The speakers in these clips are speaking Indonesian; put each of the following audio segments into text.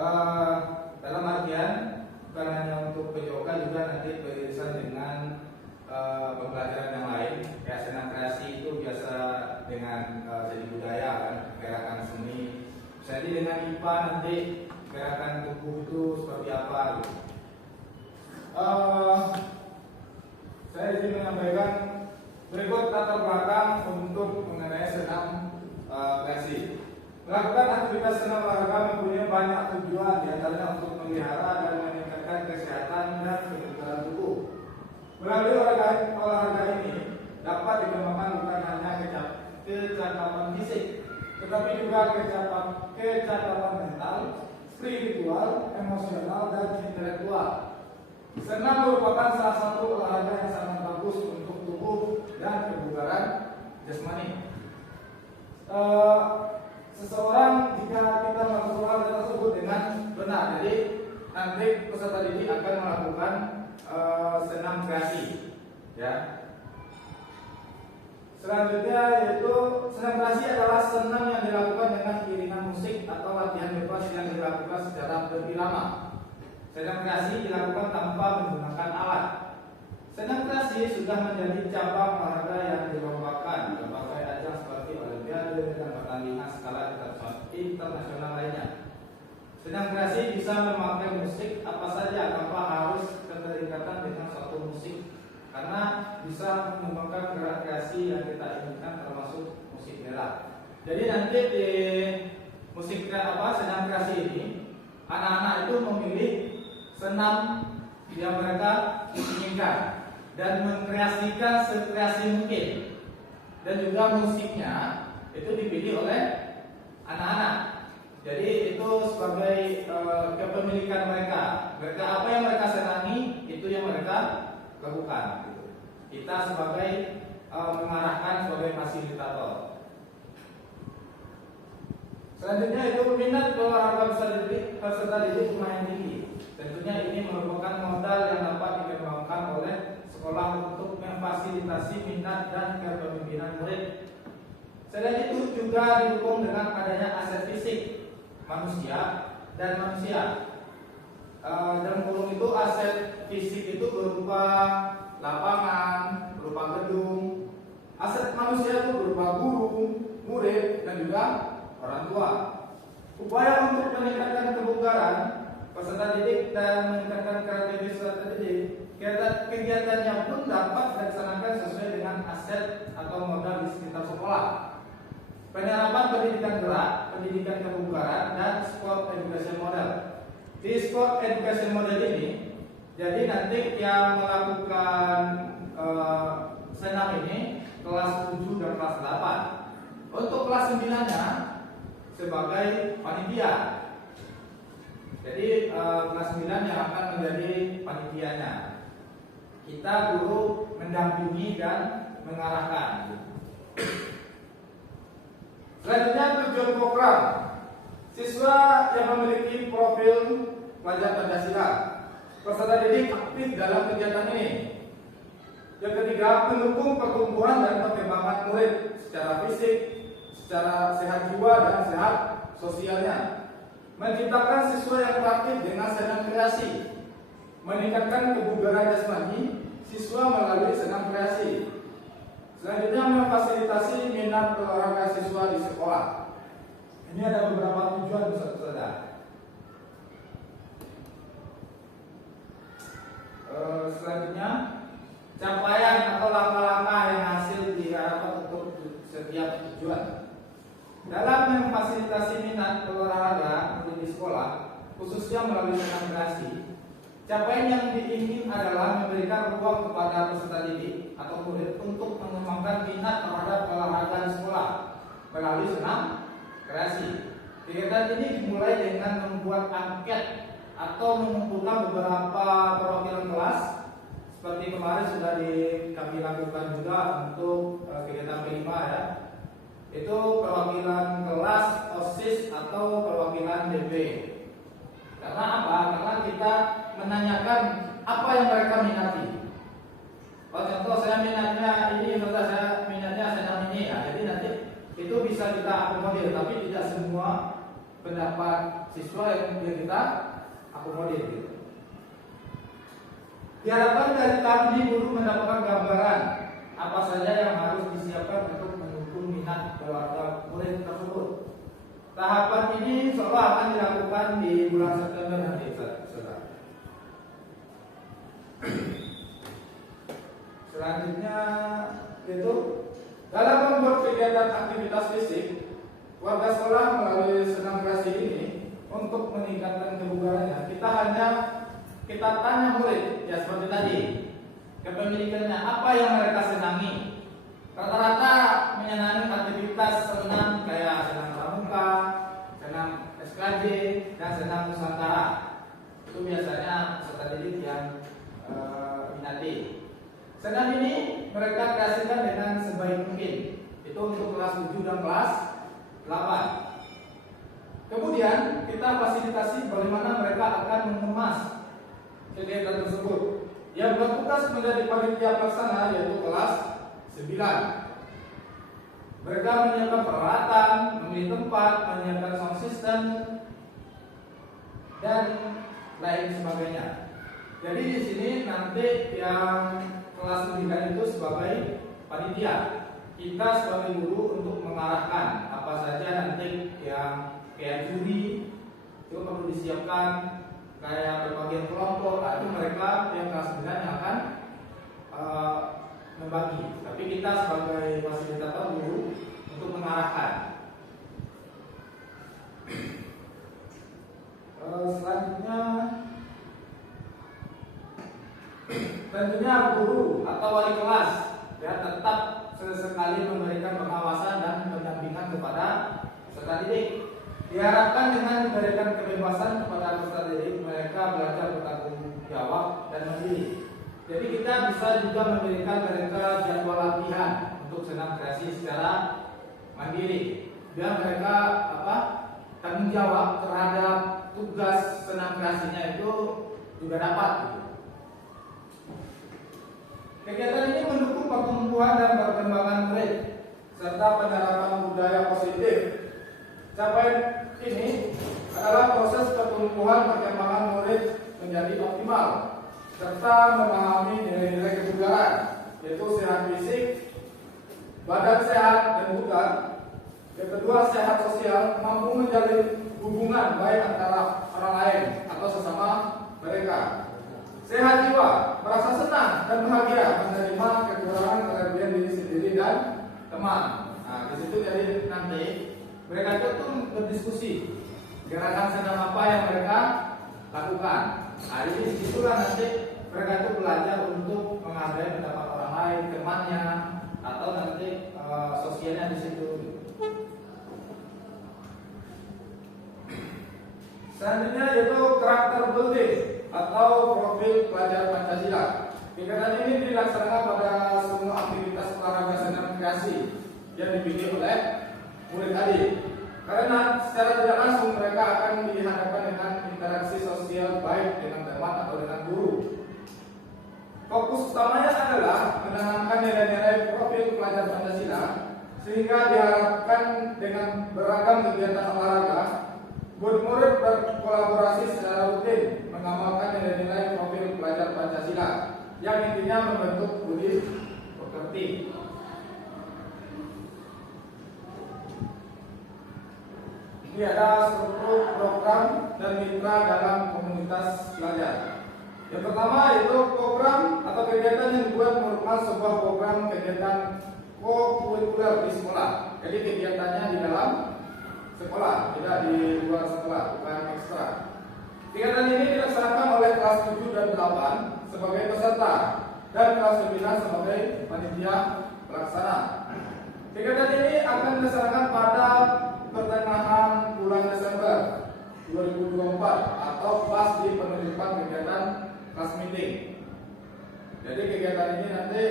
Eh, dalam artian bukan hanya untuk PJOK, juga nanti beririsan dengan pembelajaran yang lain. Ya, senam kreasi itu biasa dengan jadi budaya kan, gerakan seni. Jadi dengan IPA nanti gerakan tubuh itu seperti apa gitu. Saya ingin menyampaikan berikut latar belakang untuk mengenai senam kreasi. Melakukan aktivitas senam olahraga mempunyai banyak tujuan, diantaranya untuk memelihara dan meningkatkan kesehatan dan kebugaran tubuh. Melalui olahraga ini dapat dikembangkan bukan hanya kecakapan fisik, tetapi juga kecakapan mental, spiritual, emosional, dan intelektual. Senam merupakan salah satu olahraga yang sangat bagus untuk tubuh dan kebugaran jasmani. Seseorang jika kita melakukan hal tersebut dengan benar, jadi nanti peserta didik akan melakukan senam kreasi, ya. Selanjutnya yaitu senam kreasi adalah senam yang dilakukan dengan iringan musik atau latihan bebas yang dilakukan secara berirama. Senam kreasi dilakukan tanpa menggunakan alat. Senam kreasi sudah menjadi cabang olahraga yang dilombakan di berbagai ajang seperti Olimpiade dan pertandingan skala internasional lainnya. Senam kreasi bisa memakai musik apa saja tanpa harus keterikatan dengan suatu musik, karena bisa mengembangkan gerak kreasi yang kita inginkan, termasuk musik bela. Jadi nanti di senam kreasi ini anak-anak itu memilih senam yang mereka inginkan dan mengkreasikan sekreasi mungkin, dan juga musiknya itu dipilih oleh anak-anak. Jadi itu sebagai kepemilikan mereka. Apa yang mereka senangi itu yang mereka lakukan. Gitu. Kita sebagai mengarahkan sebagai fasilitator. Selanjutnya itu minat olahraga peserta didik lumayan tinggi. Tentunya ini merupakan modal yang dapat dikembangkan oleh sekolah untuk memfasilitasi minat dan kepemimpinan murid. Selain itu juga didukung dengan adanya aset fisik manusia dan manusia. Dalam kurung itu aset fisik itu berupa lapangan, berupa gedung. Aset manusia itu berupa guru, murid, dan juga orang tua. Upaya untuk meningkatkan kebugaran peserta didik dan meningkatkan kreativitas peserta didik, kegiatannya pun dapat dilaksanakan sesuai dengan aset atau modal di sekitar sekolah. Penerapan pendidikan gerak, pendidikan kebugaran, dan sport education model. Di sport education model ini, jadi nanti yang melakukan senam ini kelas 7 dan kelas 8. Untuk kelas 9-nya sebagai panitia. Jadi kelas 9 yang akan menjadi panitianya. Kita guru mendampingi dan mengarahkan. Selanjutnya tujuan program. Siswa yang memiliki profil pelajar Pancasila, peserta didik aktif dalam kegiatan ini. Yang ketiga, mendukung pertumbuhan dan perkembangan murid secara fisik, secara sehat jiwa dan sehat sosialnya. Menciptakan siswa yang aktif dengan senam kreasi. Meningkatkan kebugaran jasmani siswa melalui senam kreasi. Selanjutnya, memfasilitasi minat olahraga siswa di sekolah. Ini ada beberapa tujuan saudara. Selanjutnya, capaian atau langkah-langkah yang hasil diharapkan untuk setiap tujuan. Dalam memfasilitasi minat olahraga di sekolah, khususnya melalui senam kreasi, capaian yang diingin adalah memberikan ruang kepada peserta didik atau murid untuk mengembangkan minat terhadap olahraga di sekolah melalui senam kreasi. Kegiatan ini dimulai dengan membuat angket atau mengumpulkan beberapa perwakilan kelas, seperti kemarin sudah kami lakukan juga untuk kegiatan kelima ya. Itu perwakilan kelas, OSIS atau perwakilan DP. Karena apa? Karena kita menanyakan apa yang mereka minati. Contoh saya minatnya ini, saya minatnya senam ini ya. Jadi nanti itu bisa kita akomodir, tapi tidak semua pendapat siswa yang kita akomodir gitu. Diharapkan dari kami guru mendapatkan gambaran apa saja yang harus disiapkan untuk mendukung minat keluarga murid tersebut. Tahapan ini seolah akan dilakukan di bulan September nanti, saudara. Selanjutnya itu dalam membuat kegiatan aktivitas fisik, warga sekolah melalui senam kreasi ini untuk meningkatkan kebugarannya. Kita tanya murid, ya seperti tadi, kepemilikannya apa yang mereka senangi. Rata-rata menyenangi aktivitas senam kayak senam pramuka, senam SKJ, dan senam Nusantara. Itu biasanya peserta didik yang minati. Senam ini mereka kreasikan dengan sebaik mungkin. Itu untuk kelas 7 dan kelas 8. Kemudian kita fasilitasi bagaimana mereka akan mengemas kegiatan tersebut. Yang bertugas menjadi panitia pelaksana yaitu kelas 9. Mereka menyiapkan peralatan, memilih tempat, menyiapkan sound system, dan lain sebagainya. Jadi di sini nanti yang kelas pendidikan itu sebagai panitia. Kita sebagai guru untuk mengarahkan apa saja nanti yang kayak juri itu perlu disiapkan, kayak berbagai kelompok. Itu mereka yang kelas 9 yang akan membagi. Tapi kita sebagai fasilitator guru untuk mengarahkan. Selanjutnya tentunya guru atau wali kelas ya tetap sesekali memberikan pengawasan dan pendampingan kepada peserta didik. Diharapkan dengan memberikan kebebasan kepada peserta didik, mereka belajar bertanggung jawab dan mandiri. Jadi kita bisa juga memberikan mereka jadwal latihan untuk senam kreasi secara mandiri. Biar mereka tanggung jawab terhadap tugas senam kreasinya itu juga dapat. Kegiatan ini mendukung pertumbuhan dan perkembangan murid serta penerapan budaya positif. Capaian ini adalah proses pertumbuhan perkembangan murid menjadi optimal serta memahami nilai-nilai kebugaran, yaitu sehat fisik, badan sehat dan bugar. Yang kedua, sehat sosial, mampu menjalin hubungan baik antara orang lain atau sesama mereka. Sehat jiwa, merasa senang dan bahagia menerima kekurangan kelebihan diri sendiri dan teman. Nah, di situ jadi nanti mereka itu tuh berdiskusi gerakan senam apa yang mereka lakukan. Nah, di situlah nanti mereka itu belajar untuk menghargai pendapat orang lain, temannya, atau nanti sosialnya di situ. Selanjutnya yaitu karakter building atau profil pelajar Pancasila. Kegiatan ini dilaksanakan pada semua aktivitas olahraga senam kreasi yang dibimbing oleh murid tadi. Karena secara tidak langsung mereka akan dihadapkan dengan interaksi sosial baik dengan teman atau dengan guru. Fokus utamanya adalah menanamkan nilai-nilai profil pelajar Pancasila, sehingga diharapkan dengan beragam kegiatan olahraga murid-murid berkolaborasi secara rutin mengamalkan nilai-nilai profil pelajar Pancasila yang intinya membentuk budi pekerti. Ini ada struktur program dan mitra dalam komunitas belajar. Yang pertama yaitu program atau kegiatan yang dibuat merupakan sebuah program kegiatan co-kurikuler di sekolah. Jadi kegiatannya di dalam sekolah, tidak di luar sekolah, bukan ekstra. Kegiatan ini dilaksanakan oleh kelas 7 dan 8 sebagai peserta dan kelas 9 sebagai panitia pelaksana. Kegiatan ini akan dilaksanakan pada pertengahan bulan Desember 2024 atau pas di penutupan kegiatan kelas meeting. Jadi kegiatan ini nanti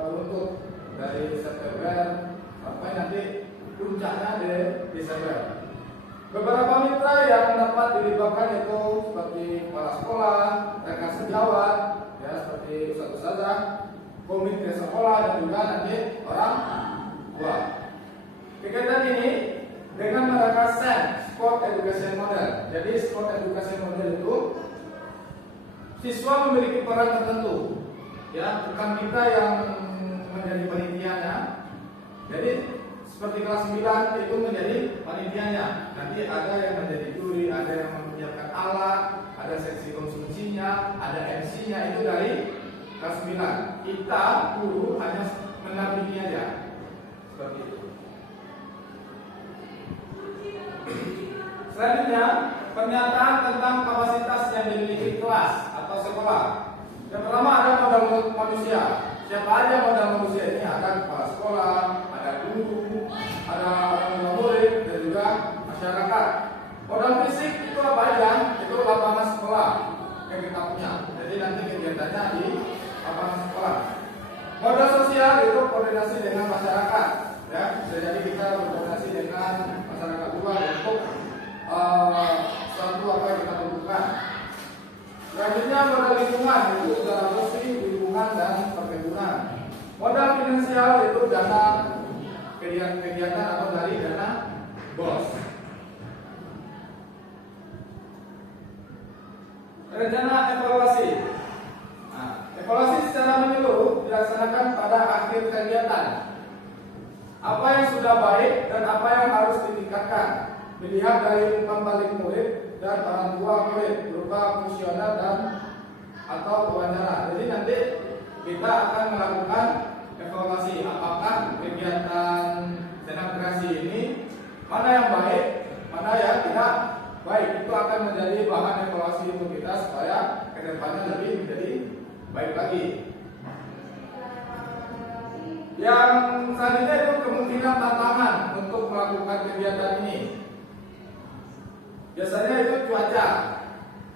beruntut dari September sampai nanti puncaknya di Desember. Beberapa mitra yang dapat dilibatkan itu seperti kepala sekolah, rekan sejawat, ya seperti ustaz-ustazah, komite sekolah dan juga nanti orang tua. Kegiatan ini dengan mereka set education model. Jadi sport education model itu siswa memiliki peran tertentu, ya, bukan kita yang menjadi panitianya. Jadi seperti kelas 9 itu menjadi panitianya. Nanti ada yang menjadi juri, ada yang menyiapkan alat, ada seksi konsumsinya, ada MC-nya, itu dari kelas 9. Kita guru hanya mendampingi aja. Seperti itu. Selanjutnya, pernyataan tentang kapasitas yang dimiliki kelas atau sekolah. Yang pertama ada modal manusia. Siapa aja modal manusia ini? Ada kepala sekolah, ada guru, ada orang murid, dan juga masyarakat. Modal fisik itu apa aja? Itu lapangan sekolah yang kita punya. Jadi nanti kegiatannya di lapangan sekolah. Modal sosial itu koordinasi dengan masyarakat. Ya, bisa jadi kita berkoordinasi dengan masyarakat luar untuk suatu apa yang kita butuhkan. Selanjutnya modal lingkungan itu udara bersih, lingkungan dan perkebunan. Modal finansial itu dana kegiatan atau dari dana BOS. Rencana evaluasi. Nah, evaluasi secara menyeluruh dilaksanakan pada akhir kegiatan. Apa yang sudah baik dan apa yang harus ditingkatkan dilihat dari umpan balik murid dan orang tua murid berupa kuesioner dan atau wawancara. Jadi nanti kita akan melakukan evaluasi apakah kegiatan senam kreasi ini mana yang baik, mana yang tidak baik. Itu akan menjadi bahan evaluasi untuk kita supaya kedepannya lebih menjadi baik lagi. Yang selanjutnya itu kemungkinan tantangan untuk melakukan kegiatan ini. Biasanya itu cuaca.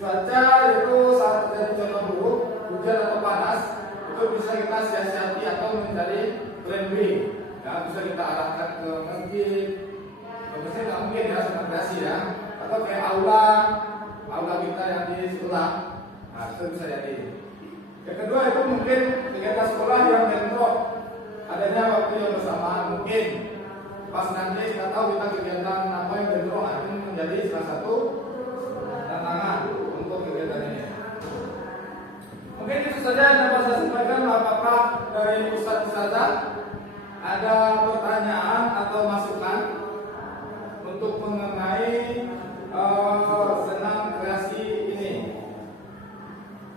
Cuaca itu saat terjadi contoh buruk, hujan atau panas, itu bisa kita siasati atau menjadi plan B. Ya, bisa kita arahkan ke masjid. Maksudnya nggak mungkin ya seperti ya, atau kayak aula kita yang di sekolah. Nah, itu bisa jadi. Yang kedua itu mungkin kegiatan sekolah yang bentrok, adanya waktu yang bersamaan, mungkin pas nanti kita tahu kita kegiatan apa yang bentrok, itu menjadi salah satu tantangan untuk kegiatan ini. Mungkin itu saja yang dapat saya sampaikan. Apakah dari Ustaz-Ustazah ada pertanyaan atau masukan untuk mengenai senam kreasi ini?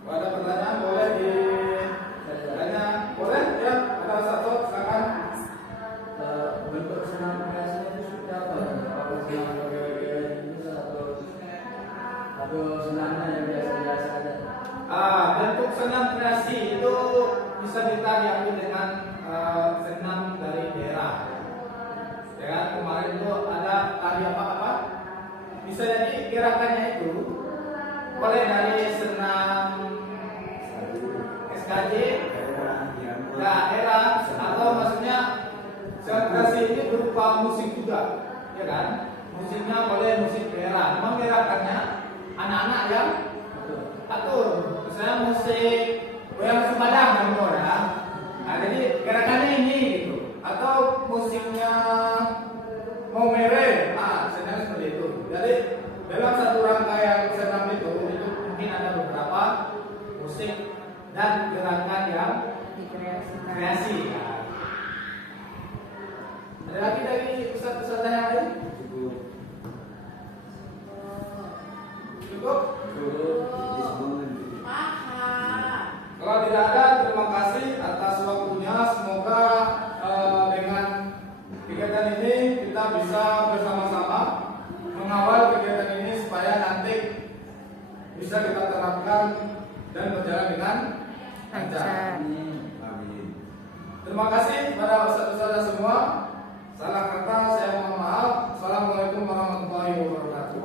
Kalau ada pertanyaan boleh ditanya. Boleh ya, ada satu silakan. Bentuk senam kreasi itu seperti apa? Apakah senam itu atau senamnya yang biasa-biasa ada? Bentuk senam kreasi itu bisa kita diambil dengan senam dari daerah. Ya kan, kemarin itu ada tari apa-apa. Bisa jadi gerakannya itu boleh dari senam SKJ, daerah, atau maksudnya senam kreasi ini berupa musik juga, ya kan? Musiknya boleh musik daerah. Memang gerakannya anak-anak yang atur. Misalnya musik goyang Sumedang namanya ya. Nah, jadi gerakannya ini gitu. Atau musiknya mau mere, senam seperti itu. Jadi dalam satu rangkaian senam itu mungkin ada beberapa musik dan gerakan yang kreasi. Ada lagi dari ustaz-ustaz yang lain? Cukup? Kalau tidak ada, terima kasih atas waktunya. Semoga dengan kegiatan ini kita bisa bersama-sama mengawal kegiatan ini supaya nanti bisa kita terapkan dan berjalan dengan lancar. Terima kasih pada ustaz-ustazah semua. Salah kata saya mohon maaf. Assalamualaikum warahmatullahi wabarakatuh.